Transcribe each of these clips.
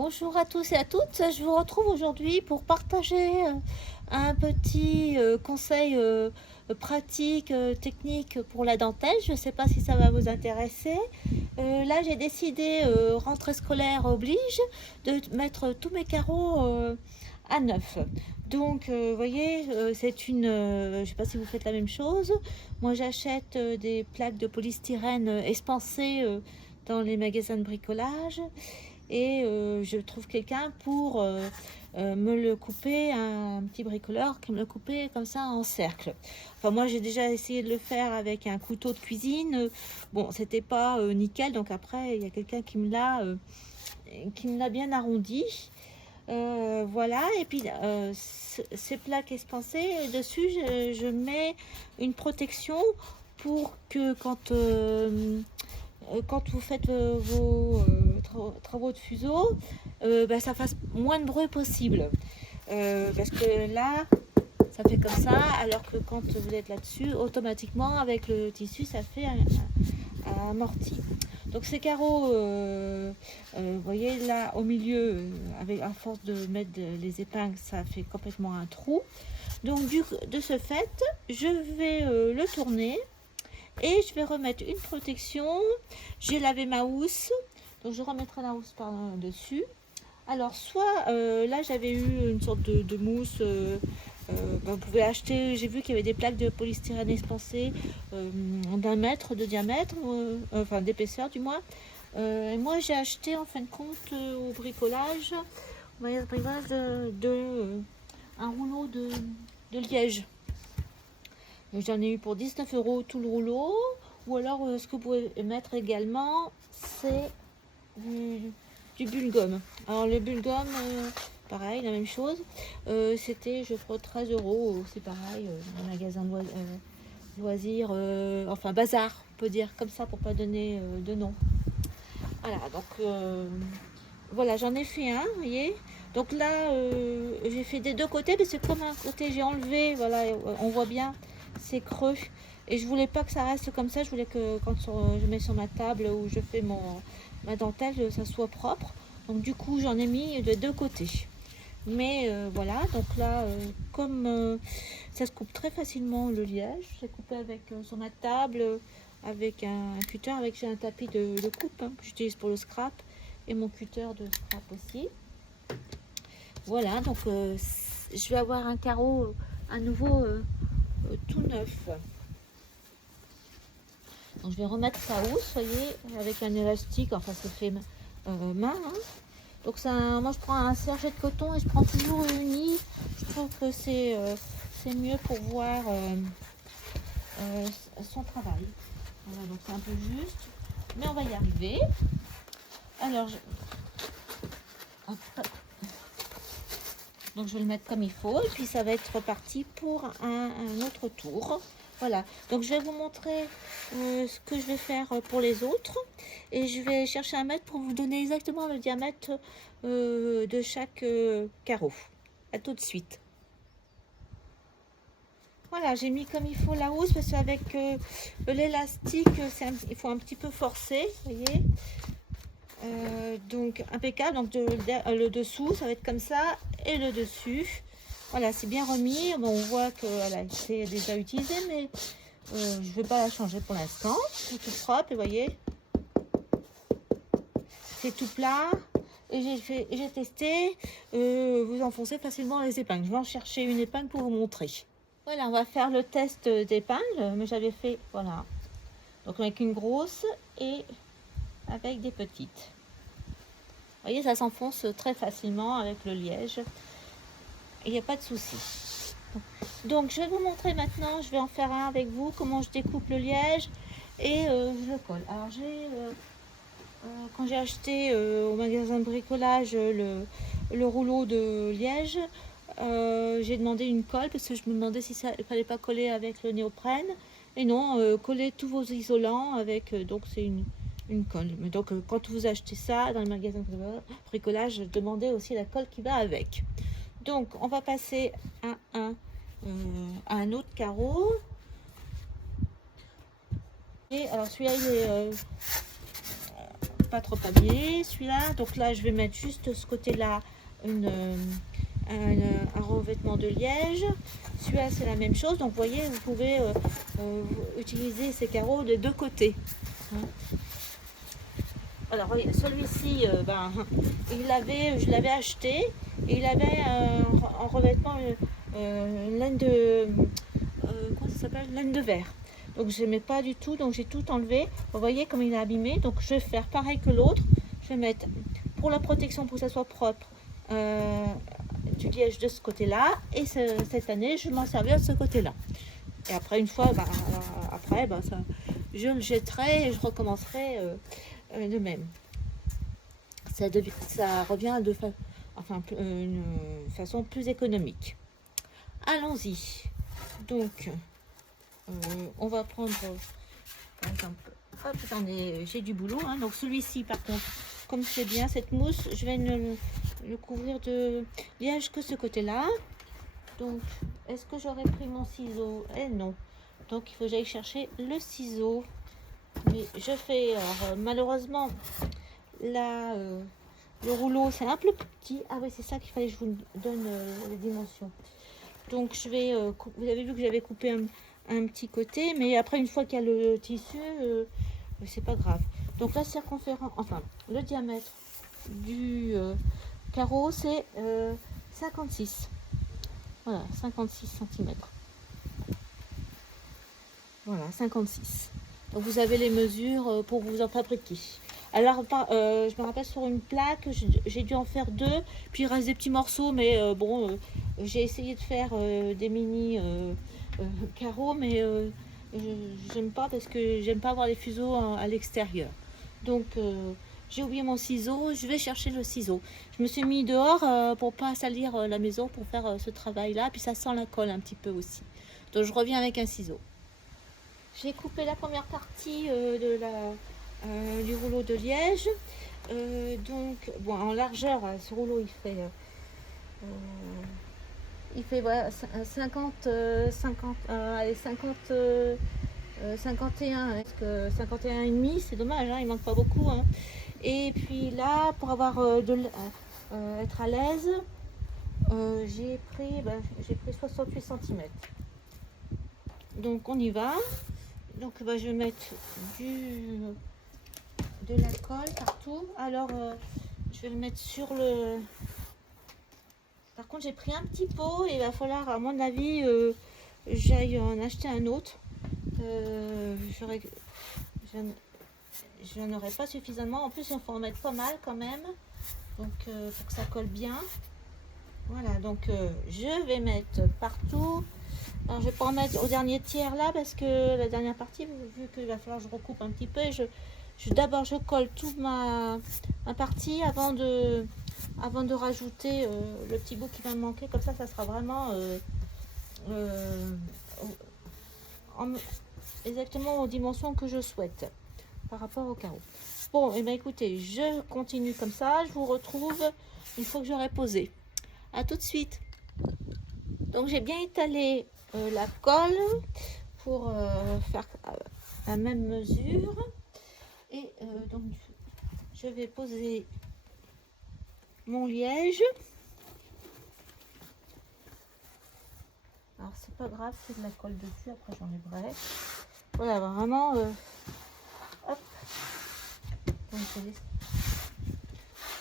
Bonjour à tous et à toutes, je vous retrouve aujourd'hui pour partager un petit conseil pratique, technique pour la dentelle. Je ne sais pas si ça va vous intéresser. Là, j'ai décidé, rentrée scolaire oblige, de mettre tous mes carreaux à neuf. Donc, vous voyez, c'est une... je ne sais pas si vous faites la même chose. Moi, j'achète des plaques de polystyrène expansées dans les magasins de bricolage. Et je trouve quelqu'un pour me le couper, un petit bricoleur qui me le coupait comme ça en cercle. Enfin, moi j'ai déjà essayé de le faire avec un couteau de cuisine. Bon, c'était pas nickel, donc après il y a quelqu'un qui me l'a bien arrondi. Voilà, et puis ces plaques expansées, dessus je mets une protection pour que quand vous faites vos travaux de fuseau, ça fasse moins de bruit possible. Parce que là, ça fait comme ça, alors que quand vous êtes là-dessus, automatiquement, avec le tissu, ça fait un amorti. Donc ces carreaux, vous voyez là au milieu, avec à force de mettre les épingles, ça fait complètement un trou. Donc de ce fait, je vais le tourner et je vais remettre une protection. J'ai lavé ma housse, donc je remettrai la housse par dessus. Alors soit là j'avais eu une sorte de mousse, vous pouvez acheter, j'ai vu qu'il y avait des plaques de polystyrène expansé d'un mètre de diamètre, enfin d'épaisseur du moins. Et moi j'ai acheté en fin de compte au bricolage, un rouleau de liège. J'en ai eu pour 19 € tout le rouleau. Ou alors, ce que vous pouvez mettre également, c'est du bulgum. Alors, le bulgum, pareil, la même chose. C'était, je crois, 13 €. C'est pareil, un magasin de loisirs, enfin, bazar, on peut dire, comme ça, pour pas donner de nom. Voilà, donc, voilà, j'en ai fait un, vous voyez. Donc là, j'ai fait des deux côtés, mais c'est comme un côté, j'ai enlevé, voilà, on voit bien, c'est creux. Et je voulais pas que ça reste comme ça, je voulais que quand je mets sur ma table où je fais ma dentelle, ça soit propre. Donc du coup, j'en ai mis de deux côtés. Mais voilà, donc là, comme ça se coupe très facilement le liège, j'ai coupé avec sur ma table, avec un cutter, j'ai un tapis de coupe que j'utilise pour le scrap et mon cutter de scrap aussi. Voilà, donc je vais avoir un carreau à nouveau tout neuf. Donc je vais remettre sa housse, vous voyez, avec un élastique, enfin c'est fait main. Hein. Donc moi je prends un serge-de coton et je prends toujours uni. Je trouve que c'est mieux pour voir son travail. Voilà, donc c'est un peu juste, mais on va y arriver. Alors, donc je vais le mettre comme il faut et puis ça va être reparti pour un autre tour. Voilà, donc je vais vous montrer ce que je vais faire pour les autres et je vais chercher un mètre pour vous donner exactement le diamètre de chaque carreau. À tout de suite. Voilà, j'ai mis comme il faut la housse parce qu'avec l'élastique, il faut un petit peu forcer, vous voyez. Donc impeccable, donc le dessous ça va être comme ça et le dessus voilà, c'est bien remis. Bon, on voit qu'elle a été déjà utilisée, mais je ne vais pas la changer pour l'instant. C'est tout propre et vous voyez, c'est tout plat. Et j'ai testé, vous enfoncez facilement les épingles. Je vais en chercher une épingle pour vous montrer. Voilà, on va faire le test d'épingle, mais j'avais fait, voilà, donc avec une grosse et avec des petites. Vous voyez, ça s'enfonce très facilement avec le liège. Il n'y a pas de souci. Donc, je vais vous montrer maintenant. Je vais en faire un avec vous. Comment je découpe le liège et je le colle. Alors, quand j'ai acheté au magasin de bricolage le rouleau de liège, j'ai demandé une colle parce que je me demandais si ça ne fallait pas coller avec le néoprène. Et non, coller tous vos isolants avec. Donc, c'est une colle. Mais donc, quand vous achetez ça dans le magasin de bricolage, demandez aussi la colle qui va avec. Donc, on va passer à un autre carreau. Et alors, celui-là, pas trop abîmer celui-là. Donc là, je vais mettre juste ce côté-là un revêtement de liège. Celui-là, c'est la même chose. Donc, vous voyez, vous pouvez utiliser ces carreaux des deux côtés. Alors, celui-ci, je l'avais acheté et il avait un revêtement, une laine de, comment ça s'appelle, laine de verre. Donc, je n'aimais pas du tout, donc j'ai tout enlevé. Vous voyez comme il est abîmé. Donc, je vais faire pareil que l'autre. Je vais mettre, pour la protection, pour que ça soit propre, du liège de ce côté-là. Et cette année, je vais m'en servir de ce côté-là. Et après, une fois, je le jetterai et je recommencerai de même. Ça revient à une façon plus économique. Allons-y. Donc, on va prendre, par exemple, hop, j'ai du boulot. Hein, donc, celui-ci, par contre, comme c'est bien cette mousse, je vais le couvrir de liège que ce côté-là. Donc, est-ce que j'aurais pris mon ciseau? Eh non. Donc, il faut que j'aille chercher le ciseau. Mais je fais, alors, malheureusement, là, le rouleau, c'est un peu petit. Ah oui, c'est ça qu'il fallait que je vous donne les dimensions. Donc, je vais, vous avez vu que j'avais coupé un petit côté, mais après, une fois qu'il y a le tissu, c'est pas grave. Donc, la circonférence, enfin, le diamètre du carreau, c'est 56. Voilà, 56 cm. Voilà, 56. Donc, vous avez les mesures pour vous en fabriquer. Alors, je me rappelle sur une plaque, j'ai dû en faire 2. Puis, il reste des petits morceaux, mais j'ai essayé de faire des mini carreaux, mais j'aime pas parce que j'aime pas avoir les fuseaux à l'extérieur. Donc, j'ai oublié mon ciseau, je vais chercher le ciseau. Je me suis mis dehors pour pas salir la maison, pour faire ce travail-là. Puis, ça sent la colle un petit peu aussi. Donc, je reviens avec un ciseau. J'ai coupé la première partie du rouleau de liège. Donc, bon, en largeur, ce rouleau, il fait voilà, 51, parce que 51,5, c'est dommage, hein, il manque pas beaucoup. Hein. Et puis là, pour avoir être à l'aise, j'ai pris 68 cm. Donc, on y va. Donc, je vais mettre de la colle partout. Alors, je vais le mettre sur le... Par contre, j'ai pris un petit pot et il va falloir, à mon avis, j'aille en acheter un autre. Je n'en aurai pas suffisamment. En plus, il faut en mettre pas mal quand même. Donc, pour que ça colle bien. Voilà, donc je vais mettre partout. Alors, je vais pas en mettre au dernier tiers là parce que la dernière partie, vu qu'il va falloir que je recoupe un petit peu, d'abord je colle toute ma partie avant de rajouter le petit bout qui va me manquer. Comme ça sera vraiment exactement aux dimensions que je souhaite par rapport au carreau. Bon, et bien écoutez, je continue comme ça. Je vous retrouve une fois que j'aurai posé. À tout de suite. Donc j'ai bien étalé la colle pour faire la même mesure. Et donc je vais poser mon liège. Alors c'est pas grave, c'est de la colle dessus, après j'enlèverai. Voilà, vraiment hop. Donc,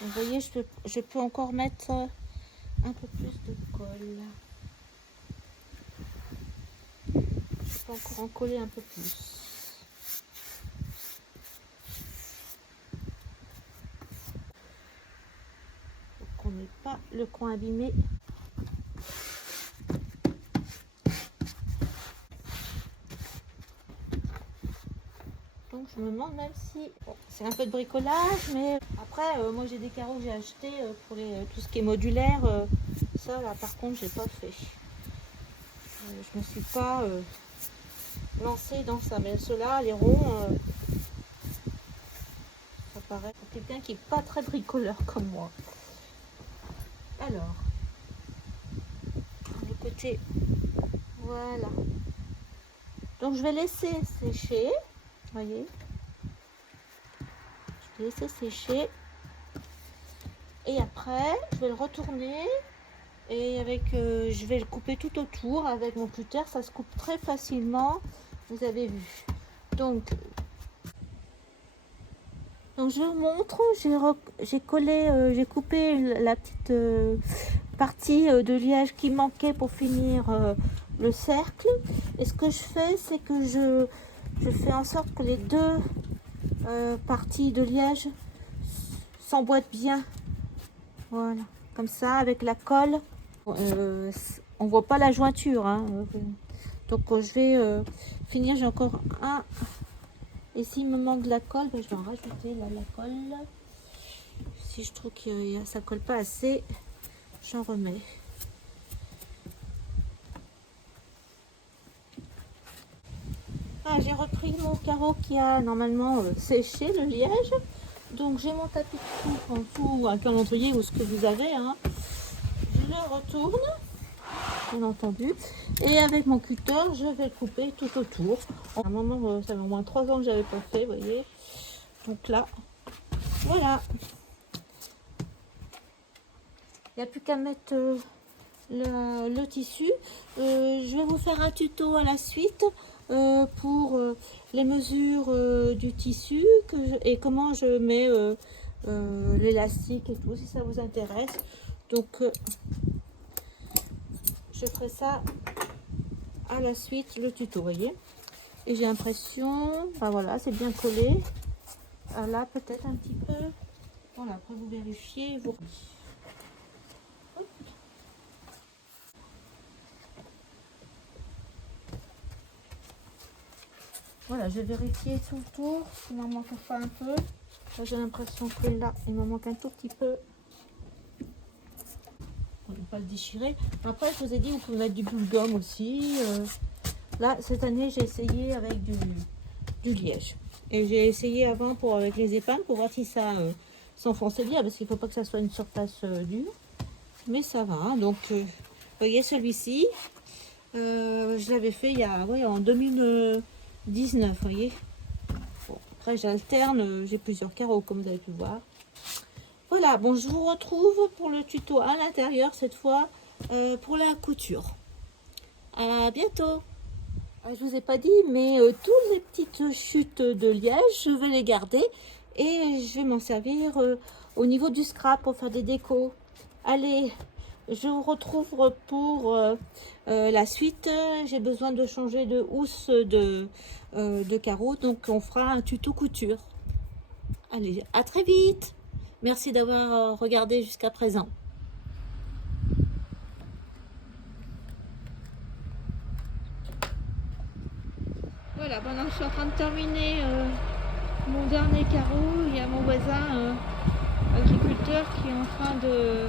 vous voyez, je peux encore mettre un peu plus de colle. Je peux encore en coller un peu plus. Pour qu'on n'ait pas le coin abîmé. Donc je me demande même si c'est un peu de bricolage, mais après moi j'ai des carreaux que j'ai achetés pour tout ce qui est modulaire. Ça là par contre j'ai pas fait. Je me suis pas lancée dans ça, mais ceux-là, les ronds, ça paraît pour quelqu'un qui n'est pas très bricoleur comme moi. Alors, le côté, voilà. Donc je vais laisser sécher. Voyez, je laisser sécher. Et après, je vais le retourner. Et avec, je vais le couper tout autour avec mon cutter. Ça se coupe très facilement. Vous avez vu. Donc je vous montre. J'ai collé, j'ai coupé la petite partie de liège qui manquait pour finir le cercle. Et ce que je fais, c'est que je fais en sorte que les deux parties de liège s'emboîtent bien. Voilà, comme ça, avec la colle. On voit pas la jointure, hein. Donc je vais finir. J'ai encore un. Et s'il me manque de la colle, ben, je vais en rajouter là, la colle. Si je trouve que ça colle pas assez, j'en remets. Ah, j'ai repris mon carreau qui a normalement séché le liège. Donc j'ai mon tapis de coupe en dessous, un calendrier ou ce que vous avez, hein. Je le retourne, bien entendu. Et avec mon cutter, je vais le couper tout autour. À un moment, ça fait au moins 3 ans que j'avais pas fait, vous voyez. Donc là, voilà. Il n'y a plus qu'à mettre le tissu. Je vais vous faire un tuto à la suite pour les mesures du tissu et comment je mets l'élastique et tout, si ça vous intéresse. Donc je ferai ça à la suite, le tuto, voyez. Et j'ai l'impression, ben voilà, c'est bien collé. Là, peut-être un petit peu. Voilà, après vous vérifiez, vous. Voilà, j'ai vérifié tout le tour, il m'en manque pas un peu. J'ai l'impression que là, il m'en manque un tout petit peu. On ne va pas le déchirer. Après, je vous ai dit, vous pouvez mettre du bubblegum aussi. Là, cette année, j'ai essayé avec du liège. Et j'ai essayé avant avec les épingles pour voir si ça s'enfonçait bien, parce qu'il ne faut pas que ça soit une surface dure. Mais ça va. Hein. Donc, vous voyez, celui-ci, je l'avais fait il y a, en 2019, vous voyez. Bon, après, j'alterne, j'ai plusieurs carreaux, comme vous avez pu voir. Voilà, bon, je vous retrouve pour le tuto à l'intérieur, cette fois, pour la couture. À bientôt. Je vous ai pas dit, mais toutes les petites chutes de liège, je vais les garder et je vais m'en servir au niveau du scrap pour faire des décos. Allez, je vous retrouve pour la suite. J'ai besoin de changer de housse de carreaux, donc on fera un tuto couture. Allez, à très vite. Merci d'avoir regardé jusqu'à présent. Voilà, pendant que je suis en train de terminer mon dernier carreau, il y a mon voisin agriculteur qui est en train de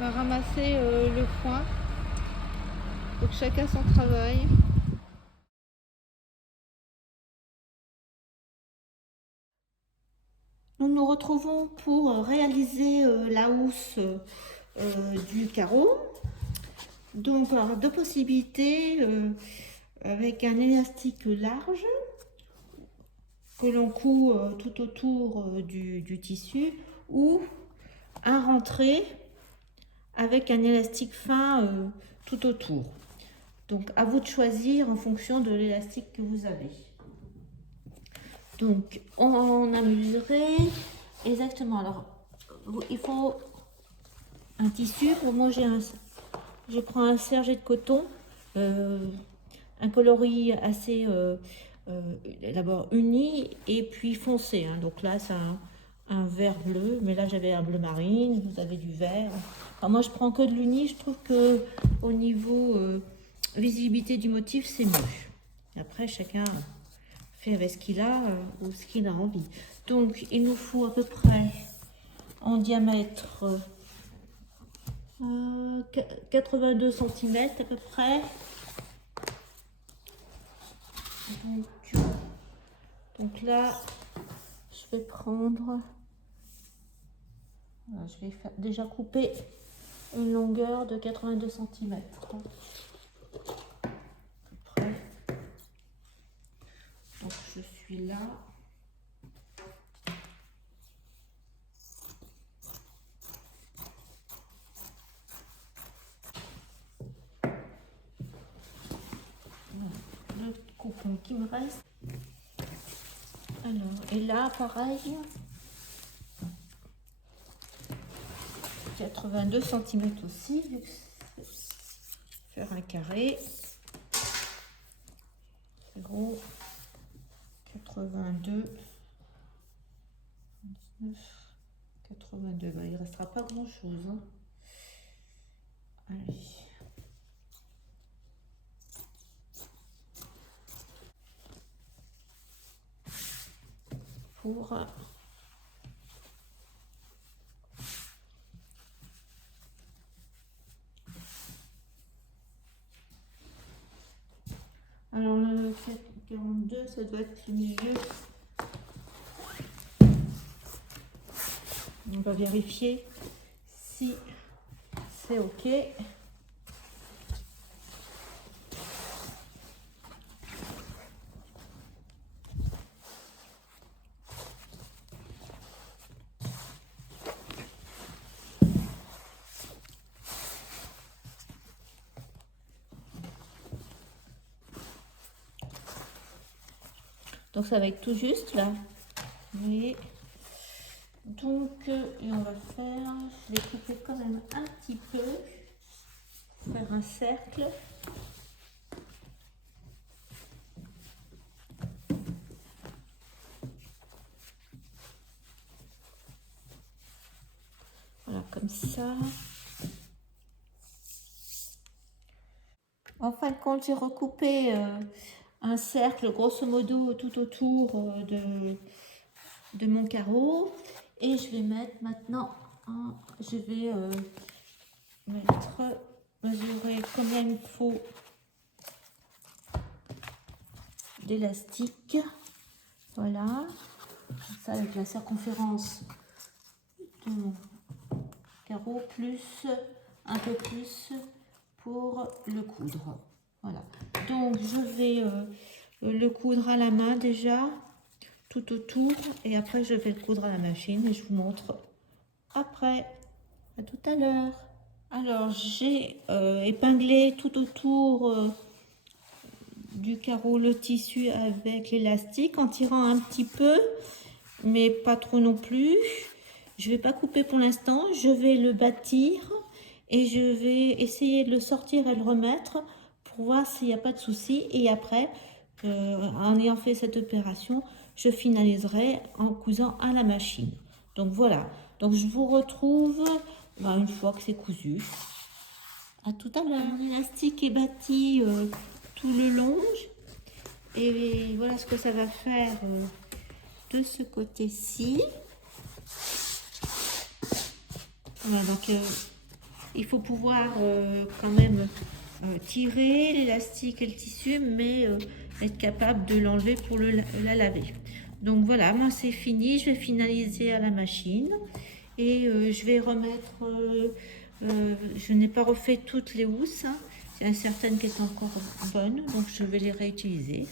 ramasser le foin. Donc chacun son travail. Nous nous retrouvons pour réaliser la housse du carreau. Donc alors, deux possibilités avec un élastique large que l'on coud tout autour du tissu ou un rentré avec un élastique fin tout autour. Donc à vous de choisir en fonction de l'élastique que vous avez. Donc on amuserait exactement. Alors il faut un tissu. Pour moi je prends un serge de coton, un coloris assez d'abord uni et puis foncé. Hein. Donc là c'est un vert bleu, mais là j'avais un bleu marine, vous avez du vert. Alors moi je prends que de l'uni, je trouve que au niveau visibilité du motif c'est mieux. Après chacun fait avec ce qu'il a ou ce qu'il a envie. Donc il nous faut à peu près en diamètre 82 cm à peu près. Donc là je vais prendre, voilà, je vais déjà couper une longueur de 82 cm. Donc je suis là. Donc il me reste. Alors, et là, pareil. 82 cm aussi, vu que faire un carré. 0, 82, 19, 82. Ben, il ne restera pas grand chose. Hein. Allez. Pour alors le 42, ça doit être le milieu. On va vérifier si c'est OK. Donc ça va être tout juste là. Vous voyez. Donc et on va faire, je vais couper quand même un petit peu, faire un cercle. Voilà, comme ça. En fin de compte, j'ai recoupé un cercle grosso modo tout autour de mon carreau. Et je vais mettre maintenant, je vais mesurer combien il me faut d'élastique. Voilà, ça avec la circonférence de mon carreau plus un peu plus pour le coudre. Voilà, donc je vais le coudre à la main déjà tout autour et après je vais le coudre à la machine et je vous montre après. À tout à l'heure. Alors j'ai épinglé tout autour du carreau le tissu avec l'élastique en tirant un petit peu mais pas trop non plus. Je vais pas couper pour l'instant, je vais le bâtir et je vais essayer de le sortir et le remettre pour voir s'il n'y a pas de souci. Et après, en ayant fait cette opération, je finaliserai en cousant à la machine. Donc voilà, donc je vous retrouve une fois que c'est cousu. À tout à l'heure. L'élastique est bâti tout le long et voilà ce que ça va faire de ce côté-ci. Voilà, donc il faut pouvoir quand même tirer l'élastique et le tissu, mais être capable de l'enlever pour la laver. Donc voilà, moi c'est fini, je vais finaliser à la machine et je vais remettre, je n'ai pas refait toutes les housses, hein. Il y en a certaines qui sont encore bonnes, donc je vais les réutiliser.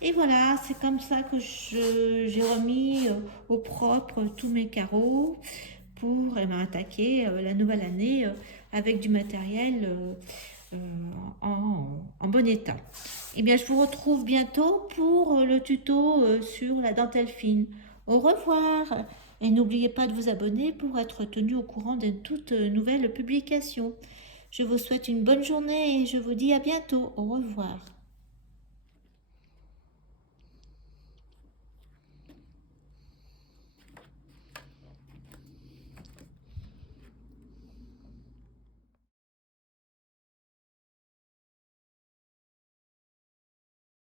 Et voilà, c'est comme ça que j'ai remis au propre tous mes carreaux pour attaquer la nouvelle année avec du matériel en bon état. Et bien, je vous retrouve bientôt pour le tuto sur la dentelle fine. Au revoir et n'oubliez pas de vous abonner pour être tenu au courant de toutes nouvelles publications. Je vous souhaite une bonne journée et je vous dis à bientôt. Au revoir.